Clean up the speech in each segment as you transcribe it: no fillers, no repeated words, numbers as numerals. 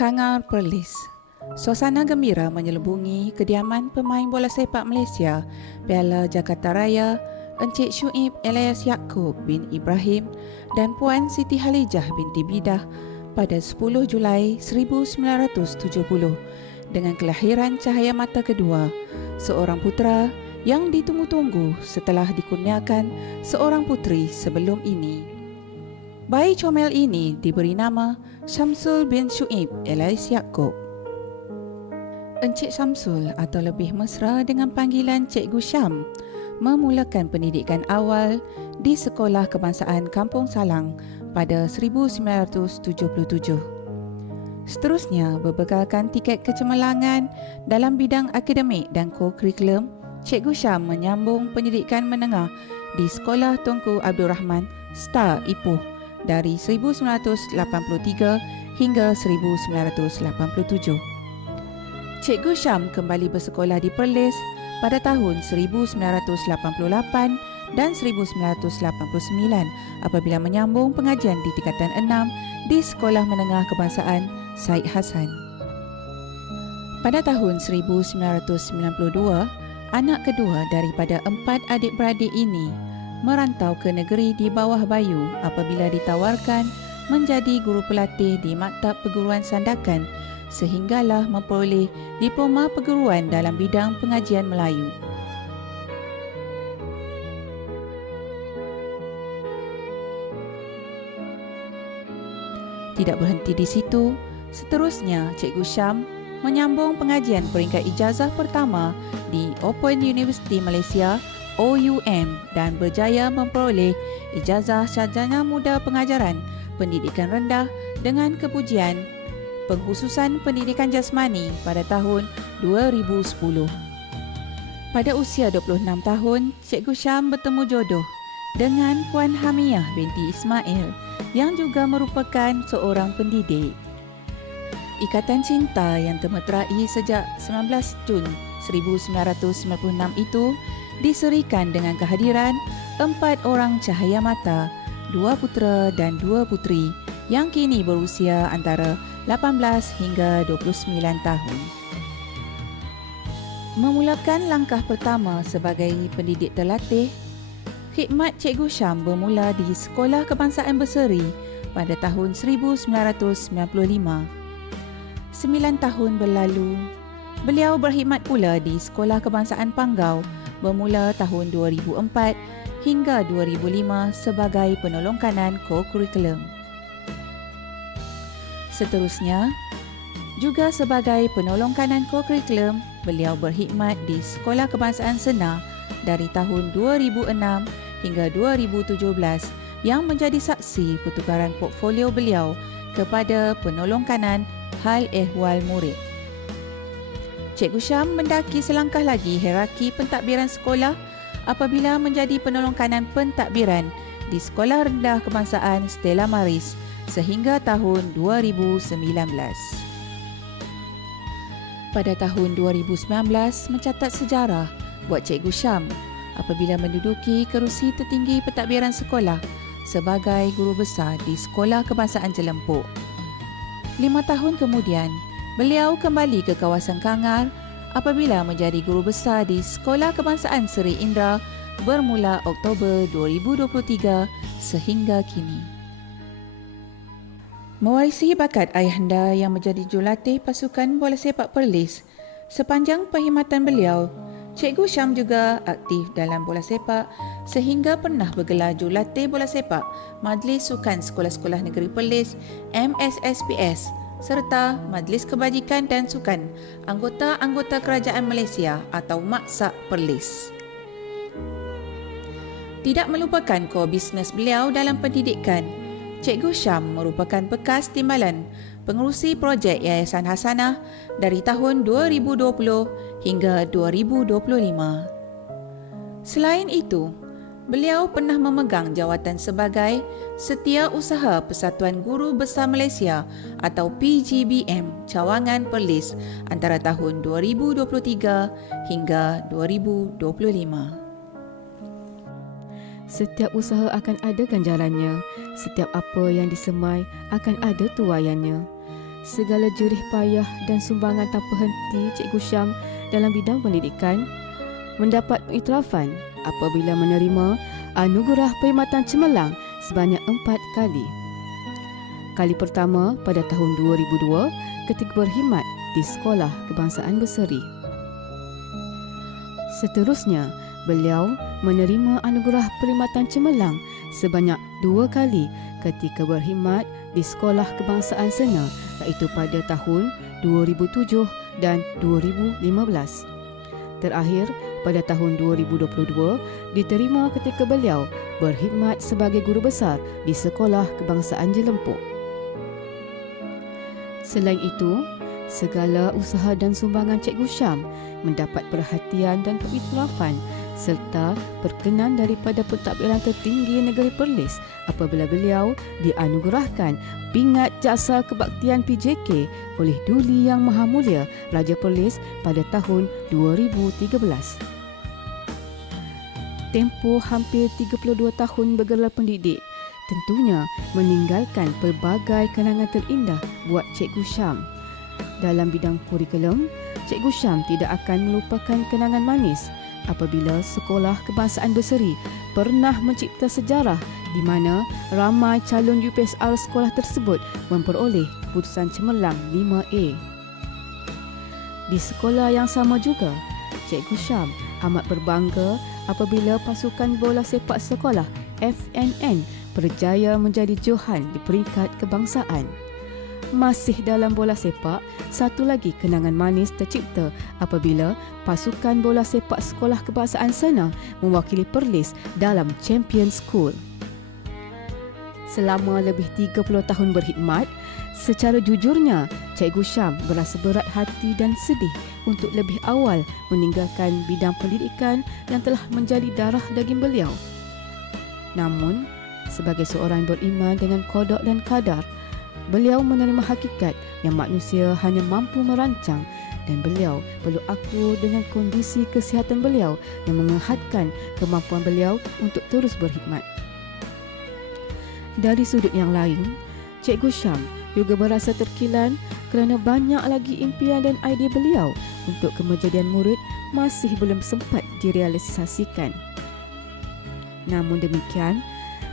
Kangar Perlis. Suasana gembira menyelubungi kediaman pemain bola sepak Malaysia Piala Jakarta Raya Encik Syuib Elias Yaakob bin Ibrahim dan Puan Siti Halijah binti Bidah pada 10 Julai 1970 dengan kelahiran cahaya mata kedua, seorang putera yang ditunggu-tunggu setelah dikurniakan seorang puteri sebelum ini. Bayi comel ini diberi nama Syamsul bin Syuib Elias Yaakob. Encik Syamsul atau lebih mesra dengan panggilan Cikgu Syam memulakan pendidikan awal di Sekolah Kebangsaan Kampung Salang pada 1977. Seterusnya, berbekalkan tiket kecemerlangan dalam bidang akademik dan co-curriculum, Cikgu Syam menyambung pendidikan menengah di Sekolah Tunku Abdul Rahman, Star Ipoh dari 1983 hingga 1987. Cikgu Syam kembali bersekolah di Perlis pada tahun 1988 dan 1989 apabila menyambung pengajian di tingkatan 6 di Sekolah Menengah Kebangsaan Syed Hassan. Pada tahun 1992, anak kedua daripada 4 adik-beradik ini merantau ke negeri di bawah bayu apabila ditawarkan menjadi guru pelatih di Maktab Perguruan Sandakan sehinggalah memperoleh diploma perguruan dalam bidang pengajian Melayu. Tidak berhenti di situ, seterusnya Cikgu Syam menyambung pengajian peringkat ijazah pertama di Open University Malaysia OUM dan berjaya memperoleh ijazah sarjana muda pengajaran pendidikan rendah dengan kepujian pengkhususan pendidikan jasmani pada tahun 2010. Pada usia 26 tahun, Cikgu Syam bertemu jodoh dengan Puan Hamiyah binti Ismail yang juga merupakan seorang pendidik. Ikatan cinta yang termeterai sejak 19 Jun 1996 itu diserikan dengan kehadiran 4 orang cahaya mata, 2 putera dan 2 puteri yang kini berusia antara 18 hingga 29 tahun. Memulakan langkah pertama sebagai pendidik terlatih, khidmat Cikgu Syam bermula di Sekolah Kebangsaan Berseri pada tahun 1995. 9 tahun berlalu, beliau berkhidmat pula di Sekolah Kebangsaan Panggau bermula tahun 2004 hingga 2005 sebagai penolong kanan co-curriculum. Seterusnya, juga sebagai penolong kanan co-curriculum, beliau berkhidmat di Sekolah Kebangsaan Sena dari tahun 2006 hingga 2017 yang menjadi saksi pertukaran portfolio beliau kepada penolong kanan hal ehwal murid. Cikgu Syam mendaki selangkah lagi hierarki pentadbiran sekolah apabila menjadi penolong kanan pentadbiran di Sekolah Rendah Kebangsaan Stella Maris sehingga tahun 2019. Pada tahun 2019 mencatat sejarah buat Cikgu Syam apabila menduduki kerusi tertinggi pentadbiran sekolah sebagai guru besar di Sekolah Kebangsaan Jelempuk. 5 tahun kemudian, beliau kembali ke kawasan Kangar apabila menjadi guru besar di Sekolah Kebangsaan Seri Indra bermula Oktober 2023 sehingga kini. Mewarisi bakat ayahanda yang menjadi jurulatih pasukan bola sepak Perlis, sepanjang perkhidmatan beliau, Cikgu Syam juga aktif dalam bola sepak sehingga pernah bergelar jurulatih bola sepak Majlis Sukan Sekolah-Sekolah Negeri Perlis MSSPS serta Majlis Kebajikan dan Sukan Anggota-Anggota Kerajaan Malaysia atau Maksak Perlis. Tidak melupakan core bisnes beliau dalam pendidikan, Cikgu Syam merupakan bekas timbalan pengerusi projek Yayasan Hasanah dari tahun 2020 hingga 2025. Selain itu, beliau pernah memegang jawatan sebagai Setiausaha Persatuan Guru Besar Malaysia atau PGBM Cawangan Perlis antara tahun 2023 hingga 2025. Setiap usaha akan ada ganjarannya. Setiap apa yang disemai akan ada tuaiannya. segala jerih payah dan sumbangan tanpa henti Cikgu Syam dalam bidang pendidikan mendapat pengiktirafan apabila menerima anugerah perkhidmatan cemerlang sebanyak 4 kali. Kali pertama pada tahun 2002 ketika berkhidmat di Sekolah Kebangsaan Berseri. Seterusnya, beliau menerima anugerah perkhidmatan cemerlang sebanyak 2 kali ketika berkhidmat di Sekolah Kebangsaan Sena, iaitu pada tahun 2007 dan 2015. Terakhir, pada tahun 2022 diterima ketika beliau berkhidmat sebagai guru besar di Sekolah Kebangsaan Jelempuk. Selain itu, segala usaha dan sumbangan Cikgu Syam mendapat perhatian dan pengiktirafan serta perkenan daripada pentadbiran tertinggi negeri Perlis apabila beliau dianugerahkan Pingat Jasa Kebaktian PJK oleh Duli Yang Maha Mulia Raja Perlis pada tahun 2013. Tempoh hampir 32 tahun bergelar pendidik tentunya meninggalkan pelbagai kenangan terindah buat Cikgu Syam. Dalam bidang kurikulum, Cikgu Syam tidak akan melupakan kenangan manis apabila Sekolah Kebangsaan Berseri pernah mencipta sejarah di mana ramai calon UPSR sekolah tersebut memperoleh keputusan cemerlang 5A. Di sekolah yang sama juga, Cikgu Syam amat berbangga apabila pasukan bola sepak sekolah FNN berjaya menjadi johan di peringkat kebangsaan. Masih dalam bola sepak, satu lagi kenangan manis tercipta apabila pasukan bola sepak Sekolah Kebangsaan Sena mewakili Perlis dalam Champion School. Selama lebih 30 tahun berkhidmat, secara jujurnya, Cikgu Syam berasa berat hati dan sedih untuk lebih awal meninggalkan bidang pendidikan yang telah menjadi darah daging beliau. Namun, sebagai seorang beriman dengan qada dan qadar, beliau menerima hakikat yang manusia hanya mampu merancang dan beliau perlu akur dengan kondisi kesihatan beliau yang menghadkan kemampuan beliau untuk terus berkhidmat. Dari sudut yang lain, Cikgu Syam juga berasa terkilan kerana banyak lagi impian dan idea beliau untuk kemejadian murid masih belum sempat direalisasikan. Namun demikian,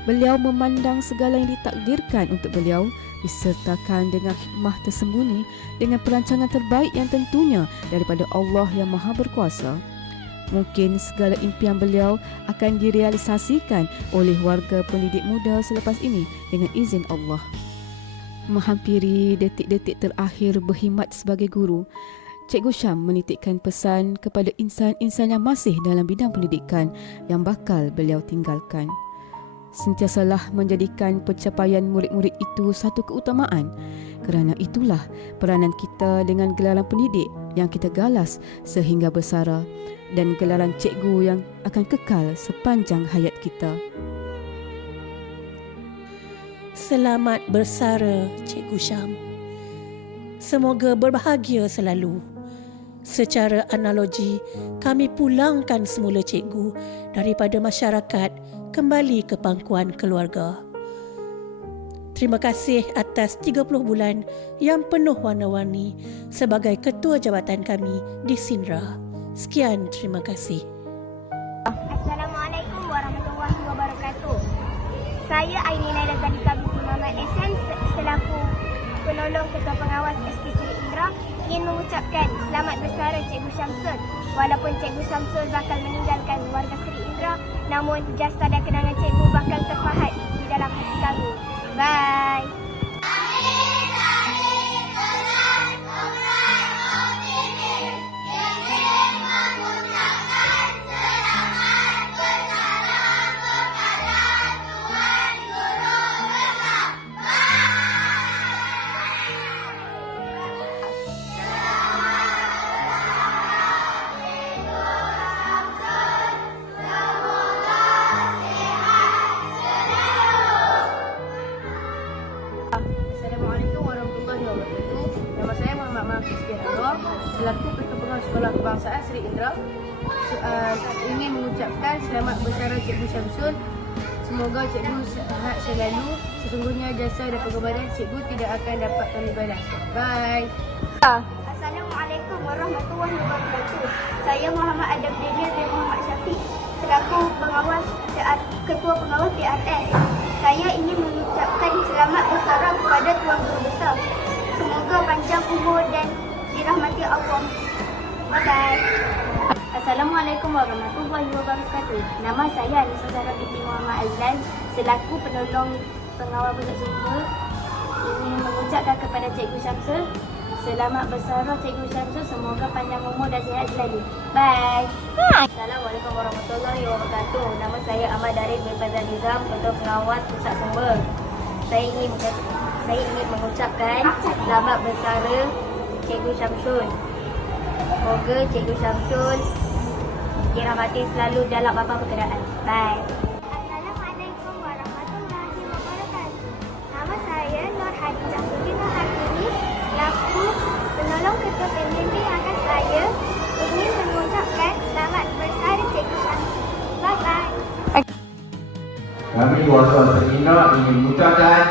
beliau memandang segala yang ditakdirkan untuk beliau disertakan dengan hikmah tersembunyi dengan perancangan terbaik yang tentunya daripada Allah yang Maha Berkuasa. Mungkin segala impian beliau akan direalisasikan oleh warga pendidik muda selepas ini dengan izin Allah. Menghampiri detik-detik terakhir berkhidmat sebagai guru, Cikgu Syam menitikkan pesan kepada insan-insan yang masih dalam bidang pendidikan yang bakal beliau tinggalkan. Sentiasalah menjadikan pencapaian murid-murid itu satu keutamaan. Kerana itulah peranan kita dengan gelaran pendidik yang kita galas sehingga bersara dan gelaran cikgu yang akan kekal sepanjang hayat kita. Selamat bersara, Cikgu Syam. Semoga berbahagia selalu. Secara analogi, kami pulangkan semula cikgu daripada masyarakat kembali ke pangkuan keluarga. Terima kasih atas 30 bulan yang penuh warna-warni sebagai ketua jabatan kami di Sindra. Sekian, terima kasih. Assalamualaikum warahmatullahi wabarakatuh. Saya Aini Naila Zalika binti Muhammad Ehsan selaku penolong ketua pengawas SK Seri Indra ingin mengucapkan selamat bersara Cikgu Syamsul. Walaupun Cikgu Syamsul bakal meninggalkan warga Seri Indra, namun jasa dan kenangan cikgu bakal terpahat di dalam hati kami. Bye. Assalamualaikum warahmatullahi wabarakatuh. Nama saya Muhammad Mahfuz Kirano, selaku Ketua Pengawas Sekolah Kebangsaan Seri Indra. Ingin mengucapkan selamat bersara Cikgu Syamsul. Semoga cikgu sihat selalu Sesungguhnya jasa dan pengorbanan cikgu tidak akan dapat kami balas. Bye. Assalamualaikum warahmatullahi wabarakatuh. Saya Muhammad Adam Daniel bin Muhammad Syafiq selaku Ketua Pengawas PRS. Saya ingin mengucapkan selamat bersara kepada Tuan Guru Besar. Semoga panjang umur dan dirahmati Allah. Bye-bye. Assalamualaikum warahmatullahi wabarakatuh. Nama saya Anissa Sarah binti Muhammad Azlan selaku penolong pengawal Bukit Sumber. Ingin mengucapkan kepada Cikgu Syamsul, selamat bersara Cikgu Syamsul, semoga panjang umur dan sihat selalu. Bye. Assalamualaikum warahmatullahi wabarakatuh. Nama saya Ahmad Darif bin Fazal Nizam, Ketua Pengawas Pusat Sumber. Saya ingin mengucapkan selamat bersara Cikgu Syamsul. Semoga Cikgu Syamsul dirahmati selalu dalam apa-apa perkara. Bye. Assalamualaikum warahmatullahi wabarakatuh. Nama saya Nur Hadijah Nur Hakimi selaku penolong ketua pembimbing akan saya ingin mengucapkan selamat bersara Cikgu Syamsul. Bye-bye. Kami Waswan Serina ingin mengucapkan